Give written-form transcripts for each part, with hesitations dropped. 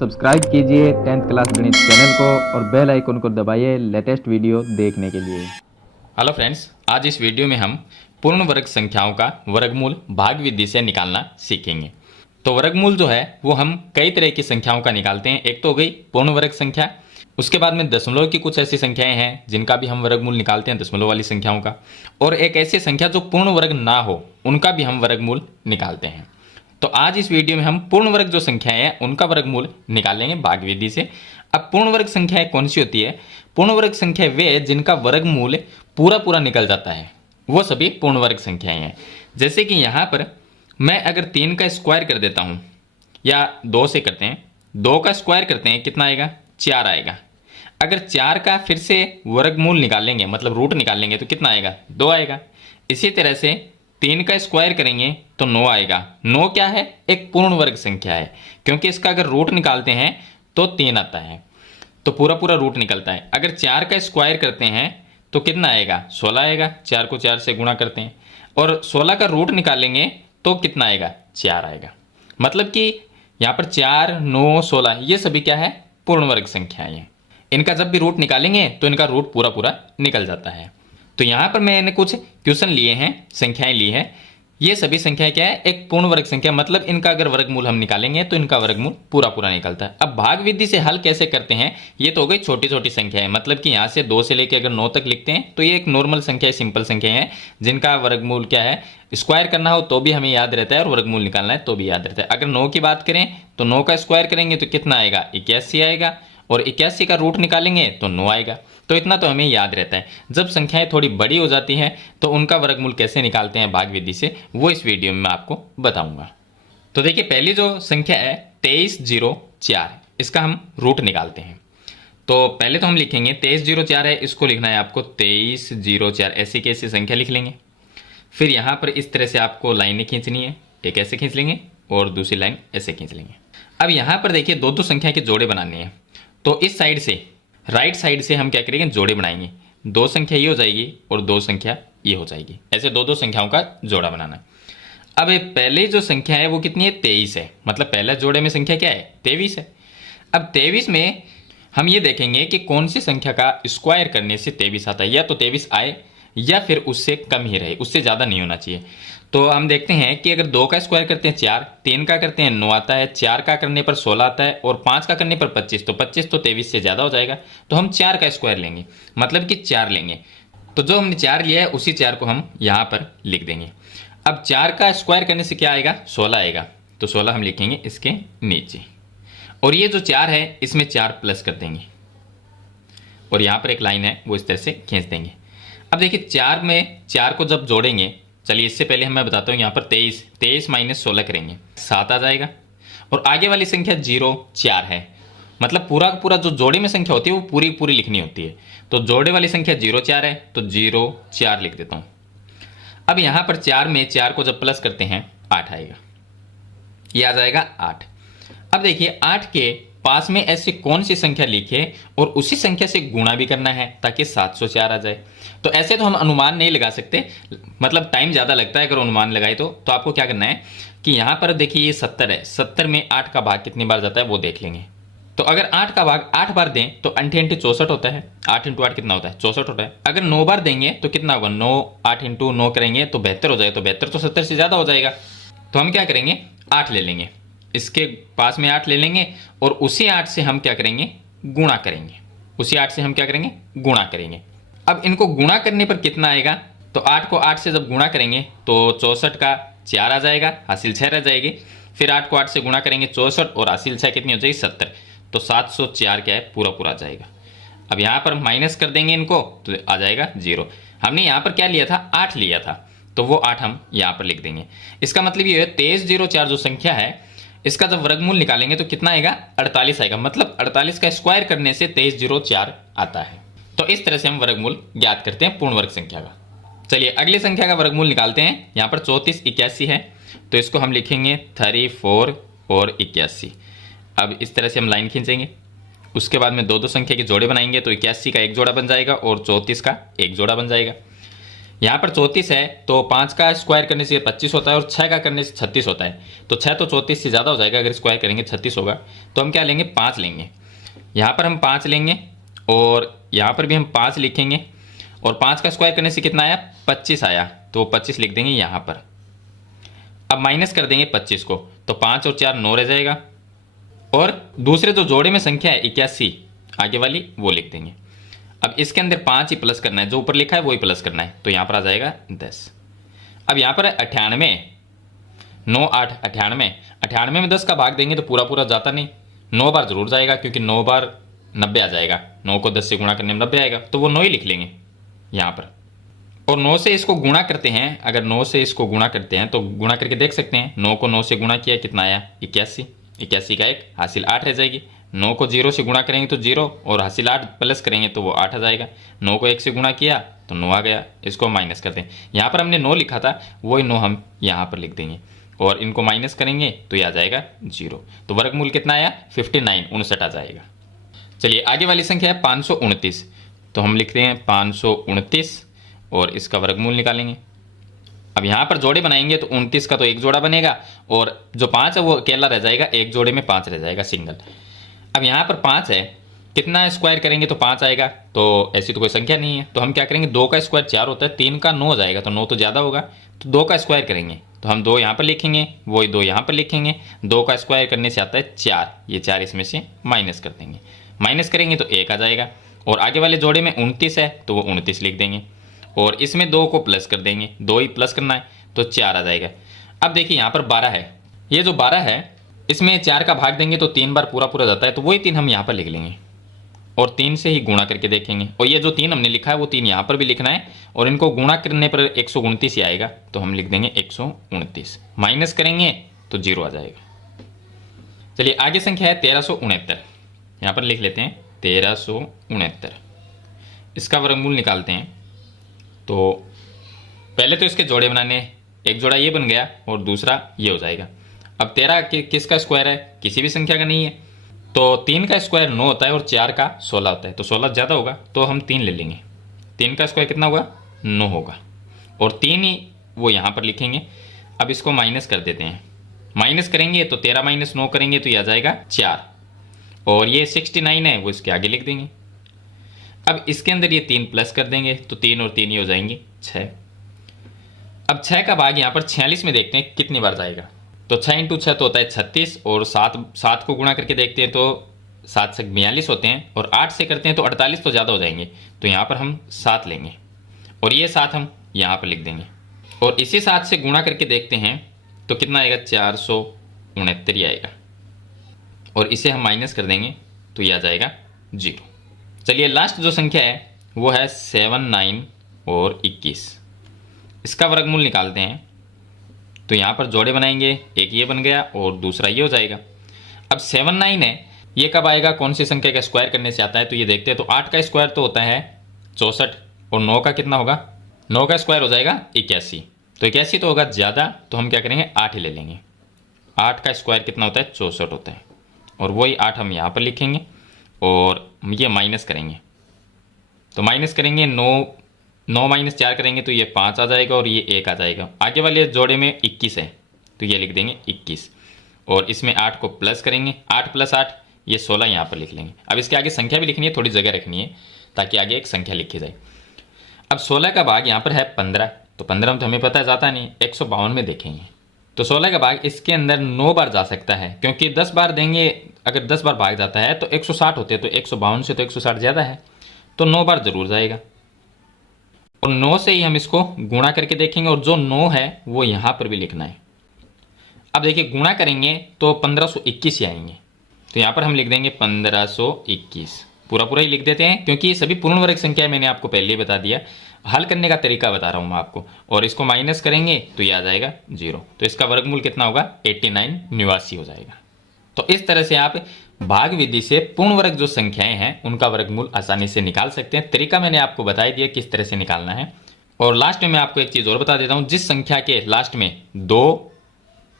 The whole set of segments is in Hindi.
सब्सक्राइब कीजिए 10th क्लास गणित चैनल को और बेल आइकन को दबाइए लेटेस्ट वीडियो देखने के लिए। हेलो फ्रेंड्स, आज इस वीडियो में हम पूर्ण वर्ग संख्याओं का वर्गमूल भाग विधि से निकालना सीखेंगे। तो वर्गमूल जो है वो हम कई तरह की संख्याओं का निकालते हैं। एक तो हो गई पूर्ण वर्ग संख्या, उसके बाद में दशमलव की कुछ ऐसी संख्याएं हैं जिनका भी हम वर्गमूल निकालते हैं, दशमलव वाली संख्याओं का, और एक ऐसी संख्या जो पूर्ण वर्ग ना हो उनका भी हम वर्गमूल निकालते हैं। तो आज इस वीडियो में हम पूर्ण वर्ग जो संख्याएं हैं उनका वर्गमूल निकालेंगे भाग विधि से। अब पूर्ण वर्ग संख्याएं कौन सी होती है? पूर्ण वर्ग संख्या वे जिनका वर्गमूल पूरा पूरा निकल जाता है, वो सभी पूर्ण वर्ग संख्याएं हैं। जैसे कि यहाँ पर मैं अगर 3 का स्क्वायर कर देता हूँ, या 2 से करते हैं, 2 का स्क्वायर करते हैं, कितना आएगा? 4 आएगा। अगर 4 का फिर से वर्गमूल निकालेंगे, मतलब रूट निकालेंगे, तो कितना आएगा? 2 आएगा। इसी तरह से 3 का स्क्वायर करेंगे तो 9 आएगा। 9 क्या है? एक पूर्ण वर्ग संख्या है, क्योंकि इसका अगर रूट निकालते हैं तो 3 आता है, तो पूरा पूरा रूट निकलता है। अगर 4 का स्क्वायर करते हैं तो कितना आएगा? 16 आएगा। 4 को 4 से गुणा करते हैं और 16 का रूट निकालेंगे तो कितना आएगा? 4 आएगा। मतलब कि यहाँ पर 4, 9, 16 ये सभी क्या है? पूर्ण वर्ग संख्याएं हैं। इनका जब भी रूट निकालेंगे तो इनका रूट पूरा पूरा निकल जाता है। तो यहाँ पर मैंने कुछ क्वेश्चन लिए हैं, संख्याएं ली हैं। ये सभी संख्याएं क्या है? एक पूर्ण वर्ग संख्या, मतलब इनका अगर वर्गमूल हम निकालेंगे तो इनका वर्गमूल पूरा पूरा निकलता है। अब भाग विधि से हल कैसे करते हैं? ये तो हो गई छोटी छोटी संख्याएं, मतलब कि यहाँ से 2 से लेकर अगर 9 तक लिखते हैं तो ये एक नॉर्मल संख्या, सिंपल संख्या है जिनका वर्गमूल क्या है? स्क्वायर करना हो तो भी हमें याद रहता है और वर्गमूल निकालना है तो भी याद रहता है। अगर 9 की बात करें तो 9 का स्क्वायर करेंगे तो कितना आएगा? 81 आएगा, और 81 का रूट निकालेंगे तो 9 आएगा। तो इतना तो हमें याद रहता है। जब संख्याएं थोड़ी बड़ी हो जाती हैं तो उनका वर्गमूल कैसे निकालते हैं भाग विधि से, वो इस वीडियो में मैं आपको बताऊंगा। तो देखिए, पहली जो संख्या है 2304, इसका हम रूट निकालते हैं। तो पहले तो हम लिखेंगे 2304 है, इसको लिखना है आपको 2304, ऐसी कैसी संख्या लिख लेंगे। फिर यहाँ पर इस तरह से आपको लाइनें खींचनी है, एक ऐसे खींच लेंगे और दूसरी लाइन ऐसे खींच लेंगे। अब यहाँ पर देखिए दो संख्या के जोड़े बनाने हैं, तो इस साइड से, राइट साइड से हम क्या करेंगे? जोड़े बनाएंगे। 2 संख्या ये हो जाएगी और 2 संख्या ये हो जाएगी, ऐसे दो संख्याओं का जोड़ा बनाना। अब पहले जो संख्या है वो कितनी है? 23 है, मतलब पहला जोड़े में संख्या क्या है? 23 है। अब 23 में हम ये देखेंगे कि कौन सी संख्या का स्क्वायर करने से 23 आता है, या तो 23 आए या फिर उससे कम ही रहे, उससे ज़्यादा नहीं होना चाहिए। तो हम देखते हैं कि अगर 2 का स्क्वायर करते हैं 4, 3 का करते हैं 9 आता है, 4 का करने पर 16 आता है, और 5 का करने पर 25, तो 25 तो 23 से ज़्यादा हो जाएगा, तो हम 4 का स्क्वायर लेंगे, मतलब कि 4 लेंगे। तो जो हमने 4 लिया है उसी 4 को हम यहाँ पर लिख देंगे। अब 4 का स्क्वायर करने से क्या आएगा? 16 आएगा, तो 16 हम लिखेंगे इसके नीचे, और ये जो 4 है इसमें 4 प्लस कर देंगे, और यहाँ पर एक लाइन है वो इस तरह से खींच देंगे। अब देखिए 4 में 4 को जब जोड़ेंगे, चलिए इससे पहले मैं बताता हूँ, यहाँ पर 23 माइनस 16 करेंगे, 7 आ जाएगा, और आगे वाली संख्या 0, 4 है, मतलब पूरा पूरा जो जोड़े में संख्या होती है वो पूरी पूरी लिखनी होती है। तो जोड़े वाली संख्या 0, 4 है, तो 0, 4 लिख देता हूँ। अब यहाँ पर 4 में 4 को जब प्लस करते हैं 8 आएगा, ये आ जाएगा 8। अब देखिए 8 के पास में ऐसी कौन सी संख्या लिखे और उसी संख्या से गुणा भी करना है ताकि 704 आ जाए। तो ऐसे तो हम अनुमान नहीं लगा सकते, मतलब टाइम ज़्यादा लगता है अगर अनुमान लगाए तो आपको क्या करना है कि यहाँ पर देखिए ये 70 है, 70 में 8 का भाग कितनी बार जाता है वो देख लेंगे। तो अगर 8 का भाग 8 बार दें तो 8 × 64 होता है, 8 × 8 कितना होता है? 64 होता है। अगर 9 बार देंगे तो कितना होगा? 9, 8 × 9 करेंगे तो 72 हो जाएगा, तो 72 तो 70 से ज़्यादा हो जाएगा। तो हम क्या करेंगे? 8 ले लेंगे, इसके पास में 8 ले लेंगे, और उसी 8 से हम क्या करेंगे? गुणा करेंगे। उसी 8 से हम क्या करेंगे? गुणा करेंगे। अब इनको गुणा करने पर कितना आएगा? तो 8 को 8 से जब गुणा करेंगे तो 64 का 4 आ जाएगा, हासिल 6 रह जाएगी। फिर 8 को 8 से गुणा करेंगे 64, और हासिल 6 कितनी हो जाएगी? 70, तो 704 क्या है? पूरा पूरा आ जाएगा। अब यहाँ पर माइनस कर देंगे इनको तो आ जाएगा 0। हमने यहाँ पर क्या लिया था? 8 लिया था, तो वो 8 हम यहाँ पर लिख देंगे। इसका मतलब ये है 2304 जो संख्या है इसका जब वर्गमूल निकालेंगे तो कितना आएगा? 48 आएगा, मतलब 48 का स्क्वायर करने से 2304 आता है। तो इस तरह से हम वर्गमूल ज्ञात करते हैं पूर्ण वर्ग संख्या का। चलिए अगली संख्या का वर्गमूल निकालते हैं। यहाँ पर 34 81 है, तो इसको हम लिखेंगे 34 और 81। अब इस तरह से हम लाइन खींचेंगे, उसके बाद में दो संख्या के जोड़े बनाएंगे, तो 81 का एक जोड़ा बन जाएगा और 34 का एक जोड़ा बन जाएगा। यहाँ पर 34 है तो 5 का स्क्वायर करने से 25 होता है और 6 का करने से 36 होता है। तो 6 तो 34 से ज़्यादा हो जाएगा, अगर स्क्वायर करेंगे 36 होगा। तो हम क्या लेंगे, 5 लेंगे। यहाँ पर हम 5 लेंगे और यहाँ पर भी हम 5 लिखेंगे और 5 का स्क्वायर करने से कितना आया, 25 आया, तो 25 लिख देंगे यहाँ पर। अब माइनस कर देंगे 25 को, तो 5 और 4 9 रह जाएगा। और दूसरे जो जोड़े में संख्या है 81 आगे वाली वो लिख देंगे। अब इसके अंदर 5 ही प्लस करना है, जो ऊपर लिखा है वो ही प्लस करना है, तो यहाँ पर आ जाएगा 10। अब यहाँ पर है 98, 9 8 98, 98 में 10 का भाग देंगे तो पूरा पूरा जाता नहीं, 9 बार जरूर जाएगा क्योंकि 9 बार 90 आ जाएगा। 9 को 10 से गुणा करने में 90 आएगा, तो वो 9 ही लिख लेंगे यहाँ पर। और 9 से इसको गुणा करते हैं, अगर 9 से इसको गुणा करते हैं तो गुणा करके देख सकते हैं। 9 को 9 से गुणा किया कितना आया, 81। 81 का 1 हासिल 8 रह जाएगी। 9 को 0 से गुणा करेंगे तो 0 और हासिल 8 प्लस करेंगे तो वो 8 आ जाएगा। 9 को 1 से गुणा किया तो 9 आ गया, इसको माइनस करते हैं। यहाँ पर हमने 9 लिखा था, वही 9 हम यहाँ पर लिख देंगे और इनको माइनस करेंगे तो ये आ जाएगा 0। तो वर्गमूल कितना आया, 59 59 आ जाएगा। चलिए आगे वाली संख्या है 529, तो हम लिखते हैं 529 और इसका वर्गमूल निकालेंगे। अब यहाँ पर जोड़े बनाएंगे तो 29 का तो एक जोड़ा बनेगा और जो 5 है वो अकेला रह जाएगा, एक जोड़े में 5 रह जाएगा सिंगल। अब यहाँ पर 5 है, कितना स्क्वायर करेंगे तो 5 आएगा, तो ऐसी तो कोई संख्या नहीं है। तो हम क्या करेंगे, 2 का स्क्वायर 4 होता है, 3 का 9 हो जाएगा, तो 9 तो ज़्यादा होगा, तो 2 का स्क्वायर करेंगे तो हम 2 यहाँ पर लिखेंगे, वही 2 यहाँ पर लिखेंगे। 2 का स्क्वायर करने से आता है 4, ये 4 इसमें से माइनस कर देंगे। माइनस करेंगे तो 1 आ जाएगा। और आगे वाले जोड़े में 29 है तो वो 29 लिख देंगे और इसमें 2 को प्लस कर देंगे, 2 ही प्लस करना है तो 4 आ जाएगा। अब देखिए यहाँ पर 12 है, ये जो 12 है इसमें 4 का भाग देंगे तो 3 बार पूरा पूरा जाता है, तो वही 3 हम यहाँ पर लिख लेंगे और 3 से ही गुणा करके देखेंगे। और ये जो 3 हमने लिखा है वो 3 यहाँ पर भी लिखना है और इनको गुणा करने पर 129 ही आएगा, तो हम लिख देंगे 129। माइनस करेंगे तो 0 आ जाएगा। चलिए आगे संख्या है 1369, यहाँ पर लिख लेते हैं 1369। इसका वर्गमूल निकालते हैं। तो पहले तो इसके जोड़े बनाने, एक जोड़ा ये बन गया और दूसरा ये हो जाएगा। अब 13 किसका स्क्वायर है, किसी भी संख्या का नहीं है, तो 3 का स्क्वायर 9 होता है और 4 का 16 होता है, तो 16 ज़्यादा होगा तो हम 3 ले लेंगे। 3 का स्क्वायर कितना होगा, 9 होगा और 3 ही वो यहाँ पर लिखेंगे। अब इसको माइनस कर देते हैं, माइनस करेंगे तो 13 माइनस 9 करेंगे तो ये आ जाएगा 4 और ये 69 है वो इसके आगे लिख देंगे। अब इसके अंदर ये 3 प्लस कर देंगे तो 3 और 3 ही हो जाएंगे 6। अब 6 का भाग यहाँ पर 46 में देखते हैं कितनी बार जाएगा, तो 6 इंटू 6 तो होता है 36 और 7 को गुणा करके देखते हैं तो 7 से 42 होते हैं और 8 से करते हैं तो 48 तो ज़्यादा हो जाएंगे, तो यहाँ पर हम 7 लेंगे और ये 7 हम यहाँ पर लिख देंगे और इसी 7 से गुणा करके देखते हैं तो कितना आएगा, 469 आएगा और इसे हम माइनस कर देंगे तो ये आ जाएगा 0। चलिए लास्ट जो संख्या है वो है 79 और 21, इसका वर्गमूल निकालते हैं। तो यहाँ पर जोड़े बनाएंगे, एक ये बन गया और दूसरा ये हो जाएगा। अब 79 है, ये कब आएगा, कौन सी संख्या का स्क्वायर करने से आता है, तो ये देखते हैं। तो 8 का स्क्वायर तो होता है 64 और 9 का कितना होगा, 9 का स्क्वायर हो जाएगा 81, तो 81 तो होगा ज़्यादा, तो हम क्या करेंगे 8 ही ले लेंगे। 8 का स्क्वायर कितना होता है, 64 होता है और वही 8 हम यहाँ पर लिखेंगे और ये माइनस करेंगे। तो माइनस करेंगे 9 माइनस 4 करेंगे तो ये 5 आ जाएगा और ये 1 आ जाएगा। आगे वाले जोड़े में 21 है तो ये लिख देंगे 21 और इसमें 8 को प्लस करेंगे, 8 प्लस 8 ये 16 यहाँ पर लिख लेंगे। अब इसके आगे संख्या भी लिखनी है, थोड़ी जगह रखनी है ताकि आगे एक संख्या लिखी जाए। अब 16 का भाग यहाँ पर है 15, तो 15 में तो हमें पता है जाता नहीं, 152 में देखेंगे। तो 16 का भाग इसके अंदर 9 बार जा सकता है क्योंकि 10 बार देंगे, अगर 10 बार भाग जाता है तो 160 होते हैं, तो 152 से तो 160 ज़्यादा है, तो 9 बार जरूर जाएगा और 9 से ही हम इसको गुणा करके देखेंगे और जो 9 है वो यहाँ पर भी लिखना है। अब देखिए गुणा करेंगे तो 1521 ही आएंगे, तो यहाँ पर हम लिख देंगे 1521, पूरा पूरा ही लिख देते हैं क्योंकि ये सभी पूर्ण वर्ग संख्या है, मैंने आपको पहले ही बता दिया। हल करने का तरीका बता रहा हूँ मैं आपको, और इसको माइनस करेंगे तो ये आ जाएगा 0, तो इसका वर्गमूल कितना होगा 89 89 हो जाएगा। तो इस तरह से आप भाग विधि से पूर्ण वर्ग जो संख्याएं हैं उनका वर्गमूल आसानी से निकाल सकते हैं। तरीका मैंने आपको बता दिया किस तरह से निकालना है। और लास्ट में मैं आपको एक चीज़ और बता देता हूँ, जिस संख्या के लास्ट में 2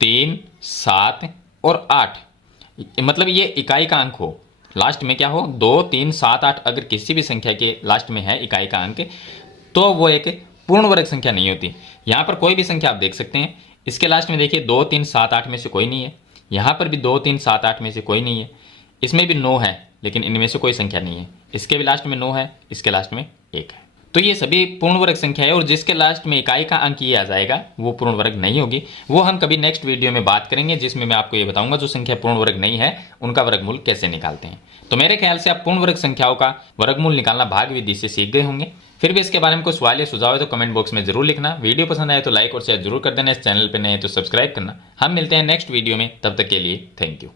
3 7 और 8, मतलब ये इकाई का अंक हो, लास्ट में क्या हो 2 3 7 8, अगर किसी भी संख्या के लास्ट में है इकाई का अंक तो वो एक पूर्ण वर्ग संख्या नहीं होती। यहाँ पर कोई भी संख्या आप देख सकते हैं, इसके लास्ट में देखिए 2 3 7 8 में से कोई नहीं है, यहाँ पर भी 2 3 7 8 में से कोई नहीं है, इसमें भी 9 है लेकिन इनमें से कोई संख्या नहीं है, इसके भी लास्ट में 9 है, इसके लास्ट में 1 है। तो ये सभी पूर्ण वर्ग संख्या है और जिसके लास्ट में इकाई का अंक ये आ जाएगा वो पूर्ण वर्ग नहीं होगी। वो हम कभी नेक्स्ट वीडियो में बात करेंगे जिसमें मैं आपको ये बताऊंगा जो संख्या पूर्ण वर्ग नहीं है उनका वर्गमूल कैसे निकालते हैं। तो मेरे ख्याल से आप पूर्ण वर्ग संख्याओं का वर्गमूल निकालना भाग विधि से सीख गए होंगे। फिर भी इसके बारे में कोई सवाल या सुझाव है तो कमेंट बॉक्स में जरूर लिखना। वीडियो पसंद आए तो लाइक और शेयर जरूर कर देना। इस चैनल पर नए तो सब्सक्राइब करना। हम मिलते हैं नेक्स्ट वीडियो में, तब तक के लिए थैंक यू।